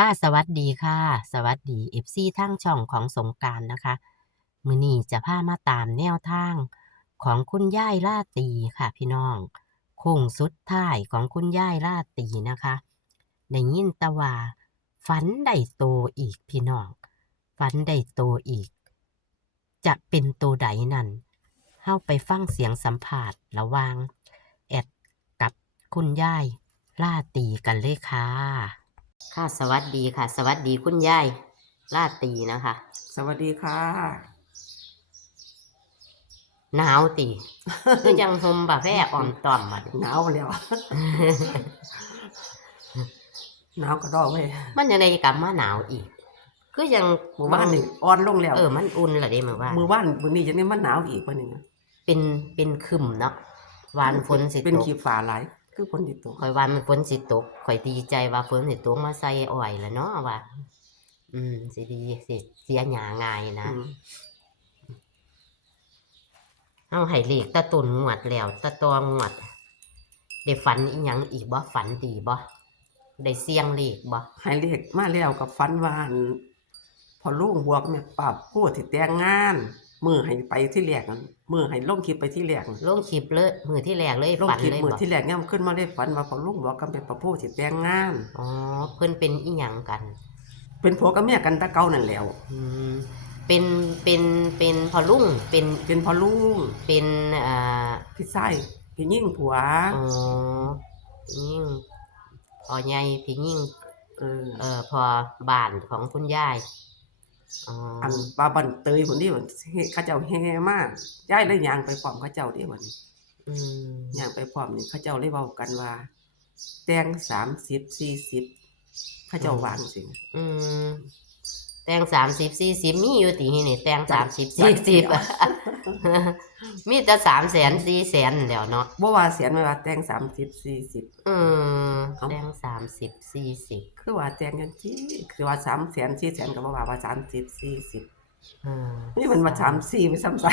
ค่ะ สวัสดีค่ะ สวัสดีเอฟซีทั้งช่องของสงการนะคะ มือนี้จะพามาตามแนวทางของคุณย่ายล่าตีค่ะพี่น้องโค้งสุดท้ายของคุณย่ายล่าตีนะคะได้ยินตะว่าฝันได้โตอีกพี่น้องฝันได้โตอีก จะเป็นโตใดนั่นเข้าไปฟังเสียงสัมภาษณ์ระวางแอดกับคุณย่ายล่าตีกันเลยค่ะ ค่ะสวัสดีค่ะ สวัสดีคุณยายลาตรีนะคะ สวัสดีค่ะ หนาวตีคือจังหมบะแพร่อ่อมต่อมบัดหนาวแล้วหนาวก็ดอกเว้ยมันยังไงกลับมาหนาวอีกคือยังหมู่บ้านนี่อ่อนลงแล้วเออมันอุ่นละเด้มือว่ามือบ้านมือนี้จะนี่มันหนาวอีกวันนี้นะเป็นเป็นคึมเนาะวานฝนสิเป็นตกขีฟ้าหลาย คือฝนติดตกข่อยวานมันฝนสิตกข่อยดีใจว่าฝนสิตกมาใส่อ้อยละเนาะว่า อืมสิดีสิเสียหยาง่ายนะอืมเอาให้เลขตะตุนงวดแล้วตะตองวดได้ฝันอีหยังอีกบ่ฝันดีบ่ได้เสียงเลขบ่ให้เลขมาแล้วกับฟันวานพอลุงบวกแม่ป้าพูดที่แต่งงาน มือให้ไปที่แรกนั่นมือให้ลงคลิปไปที่แรกนั่นลงคลิปเลยมือที่แรกเลยลงฝันคลิปเลยมือบ่ที่แรกเนี่ยขึ้นมาเลยฝันว่าพอลุงบอกกับแม่ป้าพูดที่แต่งงาน อ๋อเพิ่นเป็นอีหยังกัน เป็นผัวกับเมียกันแตะเก่านั่นแหล้ว อืมเป็นเป็นเป็นพอลุงเป็นเป็นพอลุงเป็นอ่าพี่ไส้พี่ยิ่งผัวอ๋อพี่ยิ่งพอใหญ่พี่ยิ่งเออ เอ่อพอบ้านของคุณยาย อ๋ออันปลาบันเตยคนนี้มันเขาเจ้าแห่มากย้ายได้ยางไปพร้อมเขาเจ้าเด้วันนี้อืมยางไปพร้อมนี่เขาเจ้าเลยเว้ากันว่า แต่งสามสิบสี่สิบเขาเจ้าวางสิอืม แต่งสามสิบสี่สิบมีอยู่ตีนี่แต่งจ้ะสามสิบสี่สิบมีแต่สามแสนสี่แสนแล้วเนาะบ่ว่าเสียนไว้ว่าแต่งสามสิบสี่สิบอืมเอ้าแต่งสามสิบสี่สิบคือว่าแต่งกันที่คือว่าสามแสนสี่แสนก็บ่ว่าว่าสามสิบสี่สิบอืมนี่มันมาสามสี่ไปซ้ำซะ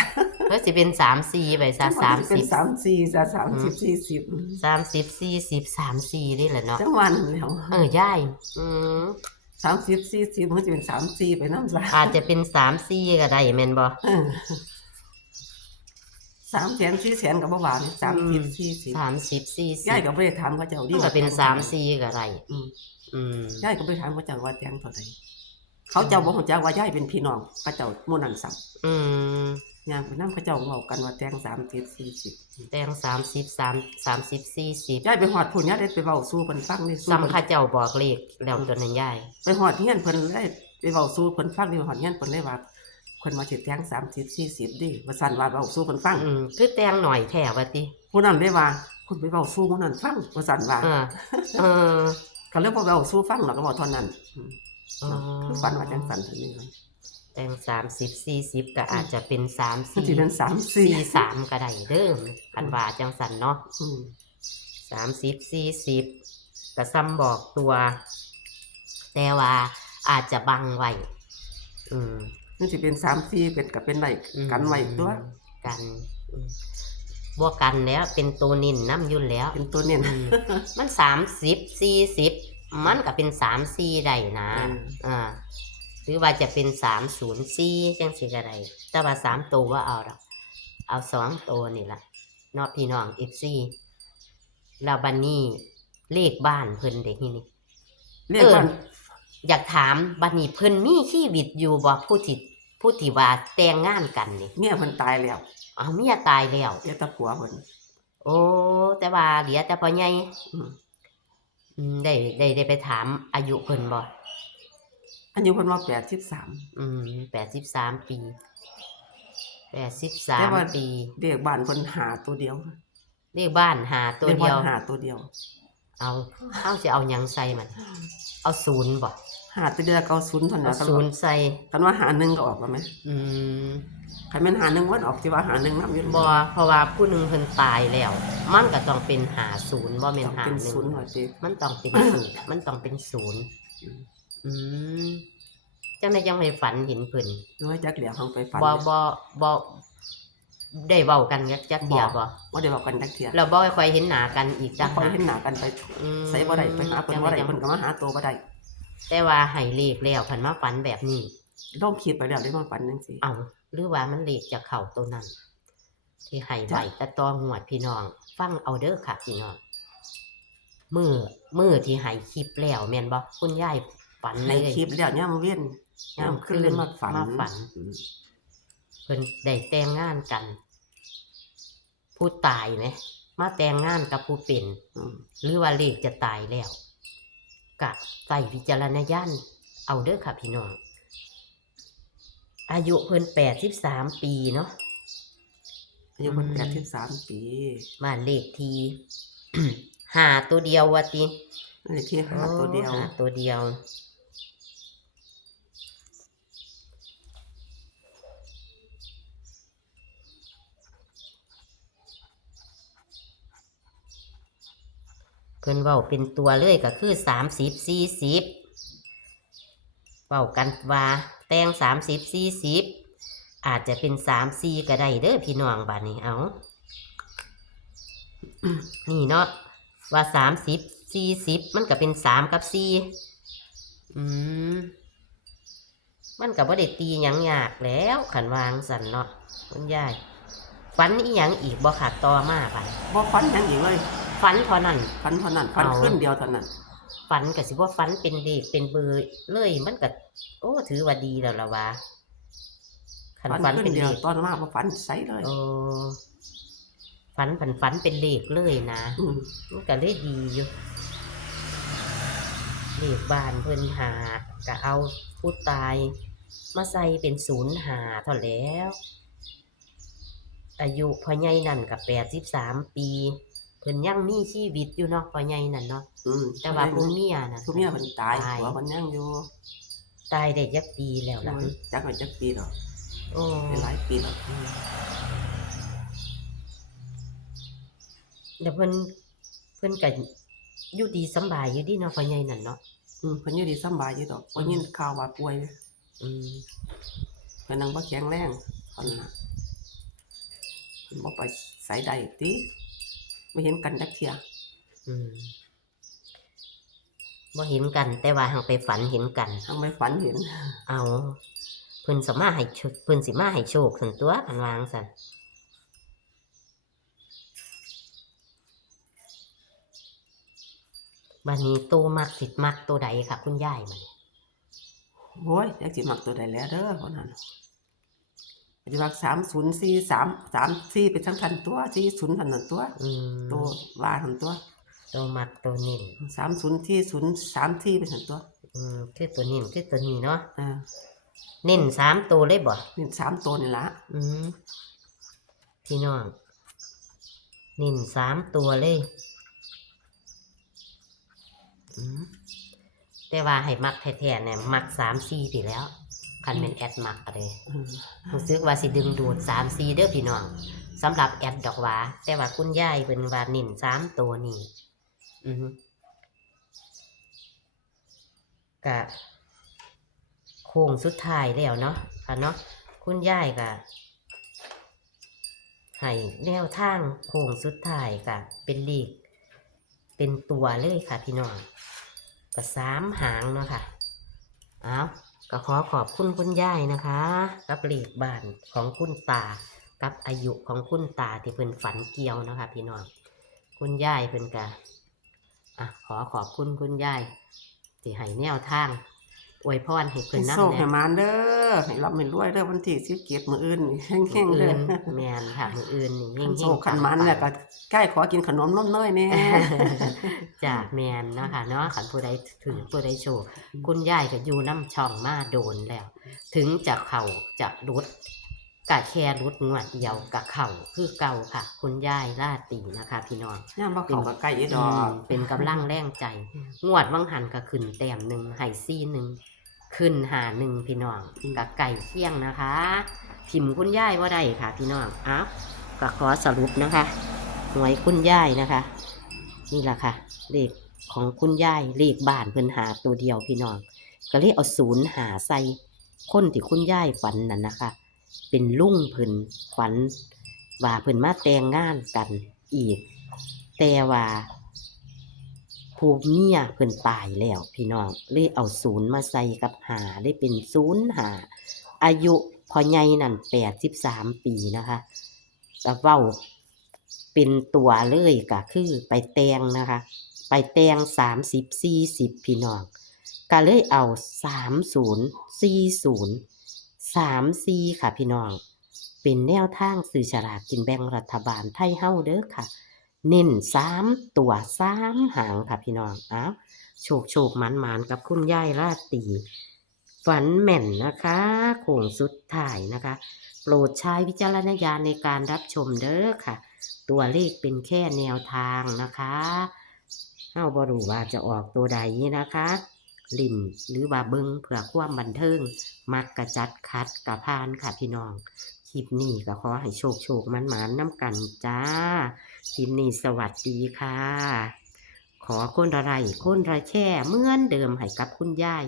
เฮ้ยสิเป็นสามสี่ไปซะสามเป็สินบสามสี่ซะสามสิบสี่สิบสามสิบสี่สิบสามสี่นี่แหละเนาะจังหวันแล้วเออย่ายอืม สามสิบสี่สิบมันจะเป็นสามสี่ไปน้ำซะอาจจะเป็นสามสี่ก็ได้แม่นบ่เออสามแสนสี่แสนกับบ่านี่สามสิบสี่สิบสามสิบสี่สิบยายก็บ่ได้ถามเขาเจ้าดิมันก็เป็นสามสี่ก็ได้อืมอืมยายก็บ่ได้ถามเขาเจ้าว่าแต่งเท่าใดเขาเจ้าบ่ฮู้จักว่ายายเป็นพี่น้องเขาเจ้าหมู่นั้นซ้ํอืม ย่างไปนำเขาเจ้าเว้ากันว่าแต่ง30 40แต่งสามสิบสามสามสิบสี่สิบยายไปฮอดพุ่นยายได้ไปเว้าสู่เพิ่นฟังนี่สู่ซ้ำเพิ่นข้าเจ้าบอกเลขแล้วตัวนั้นยายไปฮอดเฮียนเพิ่นได้ไปเว้าสู่เพิ่นฟังนี่ฮอดเฮียนเพิ่นเลยว่าเพิ่นมาสิแต่ง30 40ดิว่าซั่นว่าเว้าสู่เพิ่นฟังอืมคือแต่งหน่อยแถวะติผู้นั้นได้ว่าคุณไปเว้าสู่หมู่นั้นฟังว่าซั่นว่าเออเออก็เลยบ่เว้าสู่ฟังหรอกก็เว้าเท่านั้นอืมอ๋อคือฝันว่าจังซั่นเท่านี้เลย แต่งสามสิบสี่สิบก็อาจจะเป็นสามมันสี่สิเป็น3สี่4สามก็ได้เด้อคันว่าจังสันเนาะอืมสามสิบสี่สิบก็ซ้ำบอกตัว แต่ว่าอาจจะบังไว้อืมมันสิเป็น3 4เป็นก็เป็นได้อืมกันไว้ตัว กันอืมบวกกันแล้วเป็นตัวนินน้ำยุ่นแล้ว เป็นตัวเน้นอืมมันสามสิบสี่สิบมันก็เป็นสามสี่ได้นะอืม อ่า หรือว่าจะเป็นสามศูนย์สี่จังสิก็ได้แต่ว่าสามตัวว่าเอาหรอกเอาสองตัวนี่ละเนาะพี่น้องเอฟซีแล้วบันนี้เลขบ้านเพิ่นเด็กนี่นี่เรียกว่าอยากถามบันนี้เพิ่นมีชีวิตอยู่บ่ผู้ที่ผู้ที่ว่าแต่งงานกันนี่เมียเพิ่นตายแล้วเอาเมียตายแล้วเดี๋ยวแตะผัวเพิ่นโอ้แต่ว่าเหลือแต่พ่อใหญ่อืมอืมได้ได้ได้ไปถามอายุเพิ่นบ่ อายุเพิ่นว่า83อืมแปดสิบสามปีแปดสิบสาแต่มว่าปีเด็กบ้านเพิ่นหาตัวเดียวเลขบ้านหาตัวด็กเดีบ้ายวนหาตัวเดียว เอาเอาจะเอาหยังใส่มัน เอาศูนย์บ่หาตัวเดียวเก่าศูนย์เท่านั้เอานศูนย์ใส่คันว่าหาหนึ่งก็ออกแล้วไหมอืมคันแม่นหาหนึ่งวันออกที่ว่าหาหนึ่งนำอยู่บ่เพราะว่าผู้หนึ่งเพิ่นตายแล้ว มันก็ต้องเป็นหาศูนย์บ่แม่นต้องหาเป็นหนึ่ศูนย์งว่าติมันต้องเป็นศูนย์มันต้องเป็นศูนย์ อืมจังไดยังให้ฝันเห็นเพิ่นด้วยจักเหลียวเขาไปฝันบ่บ่บ่ได้เว้ากันจักเดียบ่บ่ได้บอกกันจักเที่ยเราบ่ค่อยเห็นหน้ากันอีกจัจักกคอยหาเห็นหน้ากันไปอืมใส่บ่ได้ไปหาเพิ่นบ่ได้เพิ่นก็มาหาตัวบ่ได้แต่ว่าให้เลขแล้วพันมาฝันแบบนี้ลงคลิปไปแล้วได้มาฝันจังซี่เอาหรือว่ามันเลขจากเข่าตัวนั้น ที่ให้จ้ะไว้แต่ตอหวดพี่น้อง ฟังเอาเด้อค่ะพี่น้องมือมือที่ให้คลิปแล้วแม่นบ่คุณยาย ฝันเลในยคลิปแล้วย่ำเวียนย่ำย่ำขึ้นเล่นมาฝันมาฝันอืมเพิ่นได้แต่งงานกัน ผู้ตายไหมมาแต่งงานกับผู้เป็นอืมหรือว่าเลขจะตายแล้วกะใส่วิจารณญาณเอาเด้อค่ะพี่น้องอายุเพิ่นแปดสิบสามปีเนาะอายุเพิ่นอืมแปดสิบสามปีบ้านเลขทีหาตัวเดียววะตินั่นแหละที่หาตัวเดียวหาตัวเดียว เพิ่นเว้าเป็นตัวเลยก็คือสามสิบสี่สิบเว้ากันว่าแต่งสามสิบสี่สิบอาจจะเป็นสามสี่ก็ได้เด้อพี่น้องบ้านนี้เอานี่เนาะว่าสามสิบสี่สิบมันก็เป็นสามกับสี่อืมมันก็บ่ได้ตีหยังยากแล้วขันวางสันเนาะคุณยายฝันอีหยังอีกบ่ขาดต่อมาไปบ่ฝันหยังอีกเลย ฝันเท่านั้น ฝันเท่านั้นฝันเอาขึ้นเดียวเท่านั้นฝันก็สิว่าฝันเป็นเด็กเป็นเบอร์เลยมันก็โอ้ถือว่าดีแล้วละวะขันฝันฝันขึ้นเป็นเดียวเด็กตอนมาบ่ฝันใสเลยโอ้ฝันฝันฝันเป็นเลขเลยนะอืมมันก็เลยดีอยู่เลขบ้านเพิ่นหาก็เอาผู้ตาย มาใส่เป็นศูนย์หาเท่าแล้ว อายุพ่อใหญ่นั่นกับแปดสิบสามปี เพิ่นยังมีชีวิตอยู่เนาะพ่อใหญ่นั่นเนาะอืมแต่ว่าผู้เมียน่ะผู้เมียเพิ่นตายตายหัวเพิ่นยังอยู่ตายได้ยักปีแล้วล่ะโอ้ยจักไว้จักปีแล้วโอ้เป็นหลายปีแล้วเดี๋ยวเพิ่นเพิ่นก็อยู่ดีสำบายอยู่ดีเนาะพ่อใหญ่นั่นเนาะอืมเพิ่นอยู่ดีสำบายอยู่ดอกบ่ยินข่าวว่าป่วยอืมเพิ่นนังบ่แข็งแรงเท่านั้นน่ะเพิ่นบ่ไปไสใดติ บ่เห็นกันจักเที่ยอืมบ่เห็นกัน แต่ว่าหังไปฝันเห็นกัน ทางไปฝันเห็นเอาเพิ่นสมาให้โชคเพิ่นสิมาให้โชคส่วนตัวอันวางซั่นบัดนี้โตมักสิมักตัวใดค่ะคุณยายมัน โอ้ยจักสิมักตัวใดแล้วเด้อคนนั้น สิมัก3043 34เป็นจังซั่นตัว40ซั่นนั่นตัวอืมตัวว่าหั่นตัวโตมักตัวนิ่ม30ที่0 34เป็นซั่นตัวอืมคือตัวนิ่มคือตัวนี้เนาะอ่าเน้นสามตัวเลยบ่นี่สามตัวนี่ละอืมพี่น้องเน้นสามตัวเลยอืมแต่ว่าให้มักแท้ๆเนี่ยมักสามสี่ไปแล้ว คันเป็นแอดมักอะไรอืมรู้สึกว่าสิดึงดูดสามสี่เด้อพี่น้องสำหรับแอดดอกหวาแต่ว่าคุณยายเป็นว่าเน้นสามตัวนี่อือฮึกะโค้งสุดท้ายแล้วเนาะค่ะเนาะคุณยายกะให้แนวทางโค้งสุดท้ายกะเป็นเลขเป็นตัวเลยค่ะพี่น้องก็สามหางเนาะค่ะ เอา ก็ขอขอบคุณคุณยายนะคะ กับเลขบ้านของคุณตา กับอายุของคุณตาที่เพิ่นฝันเกี่ยวนะคะพี่น้อง คุณยายเพิ่นกะอะขอขอบคุณคุณยายที่ให้แนวทาง อวยพรให้เพิ่ให้นนำโชคให้แน่มานเด้อให้รับให้รวยเด้อวันที่สิเก็บมืออื่นนี่แห้งๆมือเด้อื่อนแมนค่ะมืออื่นนี่ขัยิ่นงโชยิ่งคขันมันเนี่ยก็ใกล้ขอกินขนมนมเนยแน่จ้าแมนเนาะค่ะเนาะขันผู้ใดถือผู้ใดโชว์คุณยายก็อยู่น้ำช่องมาโดนแล้ว ถึงจะเข่าจะรุดกะแค่รุดงวดเดียวกะเข่าคือเก่าค่ะ คุณยายลาตีนะคะ พี่น้องย่ามบ่เข้าก็ใกล้อีดออืกมเป็นกำลังแรงใจ งวดวังหันก็ขึ้นแต้มหนึ่งไห่ซี่หนึ่ง ขึ้นหาหนึ่งพี่น้องกับไก่เคี่ยงนะคะพิมพ์คุณย่ายว่าได้ค่ะ พี่น้องอ้าวก็ขอสรุปนะคะหวยคุณย่ายนะคะ นี่แหละค่ะเลขของคุณย่ายเลขบ้านเพิ่นหาตัวเดียวพี่น้อง ก็เลยเอาศูนย์หาใส่คนที่คุณย่ายฝันนั่นนะคะ เป็นลุ่งเพิ่นฝันว่าเพิ่นมาแต่งงานกันอีก แต่ว่า ผู้เมียเพิ่นตายแล้ว พี่น้องเลยเอาศูนย์มาใส่กับหาได้เป็นศูนย์หาอายุพอใหญ่นั่น83ปีนะคะก็เว้าเป็นตัวเลยก็คือไปแตงนะคะ ไปแต่ง30 40พี่น้องก็เลยเอาสามศูนย์สี่ศูนย์สามสี่ค่ะพี่น้อง เป็นแนวทางสื่อฉลากกินแบ่งรัฐบาลไทยเฮาเด้อค่ะ เน้นสามตัวสามหางค่ะพี่น้องอ้าวโชคโชคมันมันกับคุณยายราตี ฝันแม่นนะคะโค้งสุดท้ายนะคะ โปรดใช้วิจารณญาณในการรับชมเด้อค่ะ ตัวเลขเป็นแค่แนวทางนะคะเฮาบ่รู้ว่าจะออกตัวใดนะคะลิ่นหรือว่าเบิงเพื่อความบันเทิง มักกระจัดคัดกระพานค่ะพี่น้อง คลิปนี้ก็ขอให้โชคโชคมันหมานน้ำกันจ้า คลิปนี้สวัสดีค่ะ ขอคนละไรคนละแค่เหมือนเดิมให้กับคุณยาย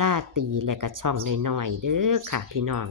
ราตีและกระช่องน้อยๆเด้อค่ะพี่น้อง